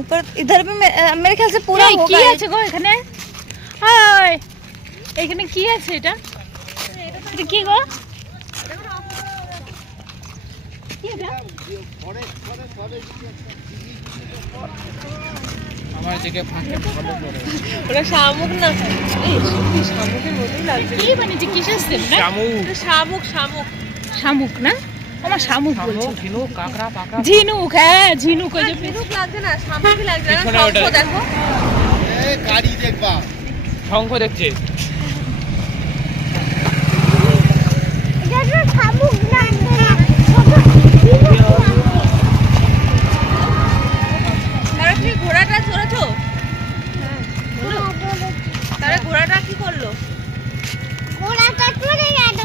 ऊपर इधर भी मेरे ख्याल से पूरा होगा। কি আছে গো এখানে? হাই এখানে কি আছে এটা? এটা কি গো? কি এটা? আমার দিকে ফাঁকে ফলো করে। ওটা শামুক না, এই সত্যি শামুকের মতোই লাগছে। কি বানিয়েছে কিসের সেম না? শামুক। শামুক শামুক শামুক না? আমার শামুক বলছে। ঝিনুক কাঁকড়া পাকড়া। ঝিনুক, হ্যাঁ ঝিনুক ওই যে ঝিনুক লাগছে না, শামুকই লাগছে না। পিছনে ওটা। শঙ্খ দেখো, এই গাড়ি দেখবা। শঙ্খ দেখছে। এটা শামুক না, তারা কি ঘোড়াটা চড়েছো? তারা ঘোড়াটা কি করলো? ঘোড়াটা চলে গেল,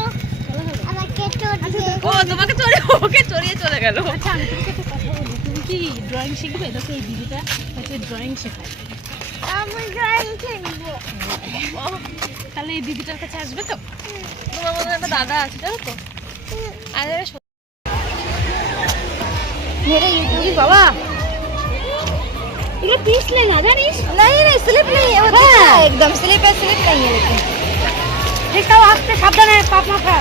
আমাকে চড়িয়ে। ও তোমাকে চড়ে, ওকে চড়িয়ে চলে গেল। আচ্ছা আমি তোমাকে একটা কথা বলি, তুমি কি ড্রয়িং শিখবে? দেখো এই দিদিটা হচ্ছে ড্রয়িং শেখায়। আমি ড্রয়িং শিখবো। তাহলে এই দিদিটার কাছে আসবে তো? তোমার মধ্যে একটা দাদা আছে জানো তো? আরে मेरे ये बाबा ये पीस लेना जानिस नहीं नहीं स्लिप नहीं है, वो दिख रहा है एकदम स्लिप है, स्लिप नहीं है लेकिन ठीक है आस्ते सावधाने पाप ना खा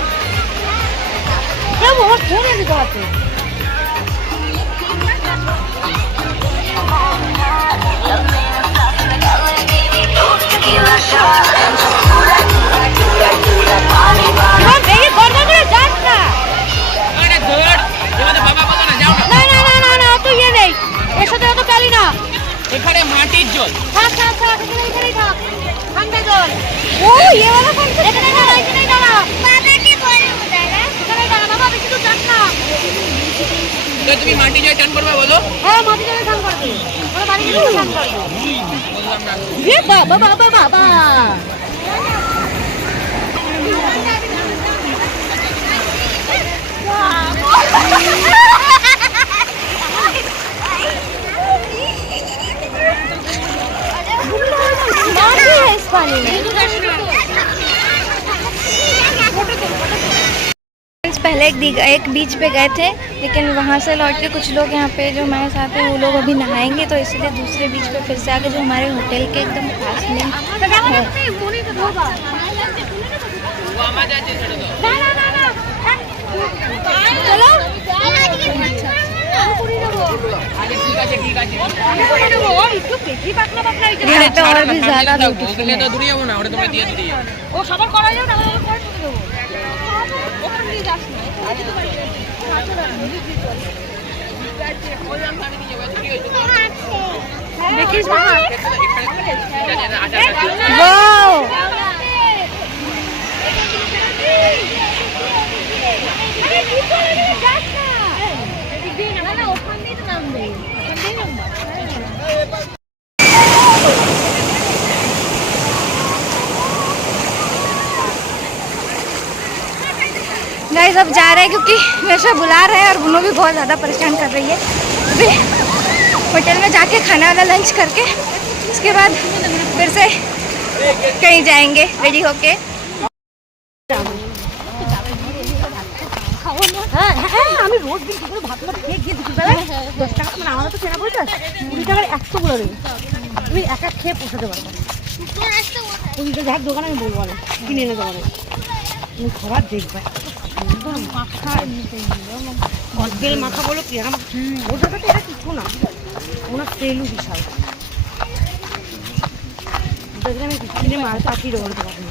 क्या बहुत फोन है दिखाते ये गर्दा करे जात ना আরে ধর, এবারে বাবা বলো না যাও না। না তো ये नहीं এসো তো কালি না এখানে মাটির জল। থাক এখানেই থাক ঠান্ডা জল ও ये वाला कौन सा এখানে দাঁড়া বাবা কি বলে দাদা? এখানে দাঁড়া বাবা বেশি দূর যাস না তো তুমি মাটি জল টান করবে বলো? হ্যাঁ মাটি জলে স্নান করবে ওরা বাড়ি গিয়ে স্নান করবে বললাম না। এ বাবা है इस पानी में। पहले एक बीच पे गए थे, लेकिन वहाँ से लौट के कुछ लोग यहाँ पे जो हमारे साथ हैं वो लोग अभी नहाएंगे, तो इसलिए दूसरे बीच पे फिर से आके जो हमारे होटल के एकदम पास में है। মামা যাচ্ছে ছেড়ে দাও। चलो আরে ঠিক আছে यहाँ पे और भी ज्यादा ওখানে তো দূরে যাবো না, ওটা তোমরা দিয়ে দিও। ও সবার করা যাবে না আমরা করে দেবো ওখান দিয়ে যাস না, আজকে তো বাড়ি যাচ্ছি। দেখিস বাবা वाओ না ওখান দিয়ে তো নামবে ওখান দিয়ে নামবা गाइस अब जा रहे हैं क्योंकि नशा बुला रहे हैं और बुनो भी बहुत ज़्यादा परेशान कर रही है। अभी होटल में जाके खाना वाला लंच करके उसके बाद फिर से कहीं जाएंगे रेडी होके। আমি রোজ দিন করে ভাত ভাত খেয়ে গিয়ে দুপুরবেলায় 10 টাকা মানে আমাদের তো কেনা পয়সা 20 টাকার 100 গুলো দেবে তুমি একা খেয়ে পোষাতে পারবে ওই যে যার দোকানে আমি বলবো না কিনে এনে দেবো তুমি খাবার দেখবে মাথা গদ্দের মাথা বলো কি আমার ওটা তো এটা কিছু না ওনার তেলও বিশাল দেখলে আমি কিনে মাল পাঠিয়ে দেবো তোমাকে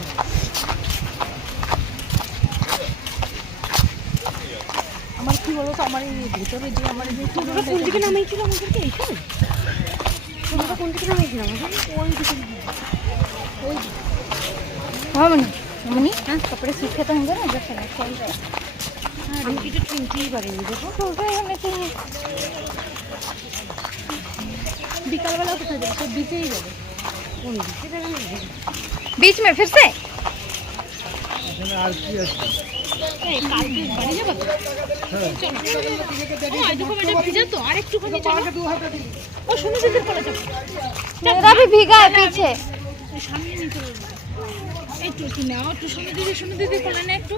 আমার কি বলো তো আমার এই ভেতরে যে আমার যে তোমরা কোন দিকে নামাইছিল আমাদেরকে এইখানে তোমরা কোন দিকে নামাইছিল আমাদের ওই দিকে ওই हाँ मनी हाँ कपड़े सूखे तो होंगे ना जब चला चल रहा আমি কিছু চিনতেই পারিনি দেখো বিকালবেলা কোথায় যাবে সব বিচেই যাবে কোন দিকে যাবে बीच में फिर से আর কি আছে? কালকে বাড়ি যাবে তো চলো দেখো বেটা ভিজে তো আর একটুখানি চলো ও শুনে দিতে পড়ে যাবে मेरा भी भीगा है पीछे সামনে নিয়ে চলে যাবে একটু নাও একটু শুনে দিদি কোলে না একটু